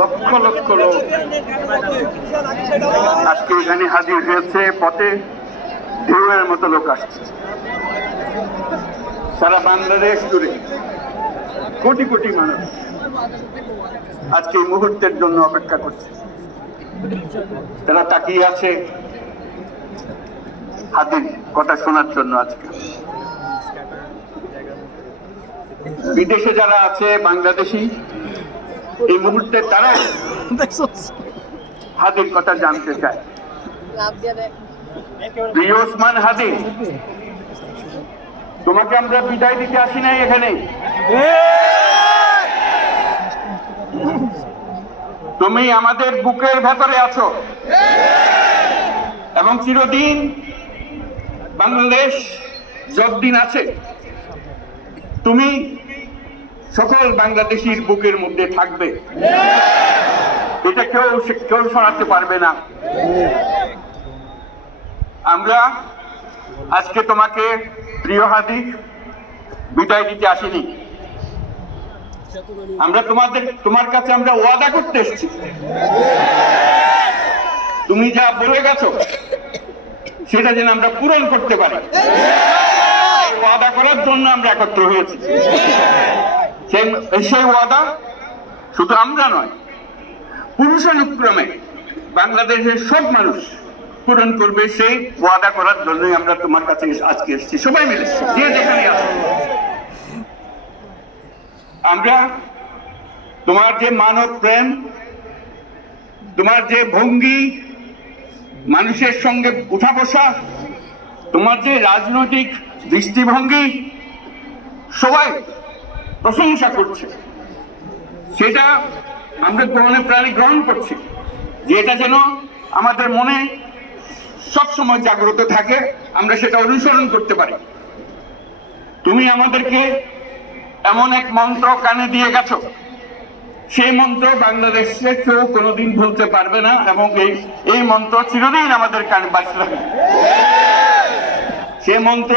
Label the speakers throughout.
Speaker 1: লক্ষ লক্ষ লোক আজকে এখানে হাজির হয়েছে, পথে ঢেউয়ের মতো লোক আসছে। সারা বাংলাদেশ জুড়ে কোটি কোটি মানুষ আজকে এই মুহূর্তের জন্য অপেক্ষা করছে। তারা তাকিয়ে আছে হাদির কথা শোনার জন্য আজকে। বিদেশে যারা আছে বাংলাদেশি এই মুহূর্তে তারা হাদির কথা জানতে চায়। প্রিয় ওসমান হাদি তোমাকে আমরা বিদায় দিতে আসি নাই এখানে। তুমি আমাদের বুকের ভেতরে আছো। এবং চিরদিন বাংলাদেশ যতদিন আছে তুমি সকল বাংলাদেশির বুকের মধ্যে থাকবে। এটা কেউ কেউ সরাতে পারবে না। আমরা আজকে তোমাকে প্রিয় হাদি বিদায় দিতে আসিনি। আমরা তোমাদের, তোমার কাছে আমরা ওয়াদা করতে এসেছি। তুমি যা বলে গেছো, সেটা যেন আমরা পূরণ করতে পারি। ওয়াদা করার জন্য আমরা একত্র হয়েছি। সেই ওয়াদা শুধু আমরা নয়, পুরুষানুক্রমে বাংলাদেশের সব মানুষ পূরণ করবে সেই ওয়াদা করার জন্যই আমরা তোমার কাছে আজকে এসেছি। সবাই মিলে যে যেখানে আছে। আমরা তোমার যে মানব প্রেম, তোমার যে ভঙ্গি, মানুষের সঙ্গে উঠা বসা, তোমার যে রাজনৈতিক দৃষ্টিভঙ্গি সবাই প্রশংসা করছে। সেটা আমরা গ্রহণে প্রাণী গ্রহণ করছি। যে এটা যেন আমাদের মনে সব সময় জাগ্রত থাকে, আমরা সেটা অনুসরণ করতে পারি। তুমি আমাদেরকে এমন এক মন্ত্র কানে দিয়ে গেছো। সেই মন্ত্র বাংলাদেশে কেউ কোনোদিন ভুলতে পারবে না এবং এই এই মন্ত্র চিরদিন আমাদের কানে বাঁচতে হবে সে মন্ত্র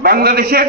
Speaker 1: বাংলাদেশের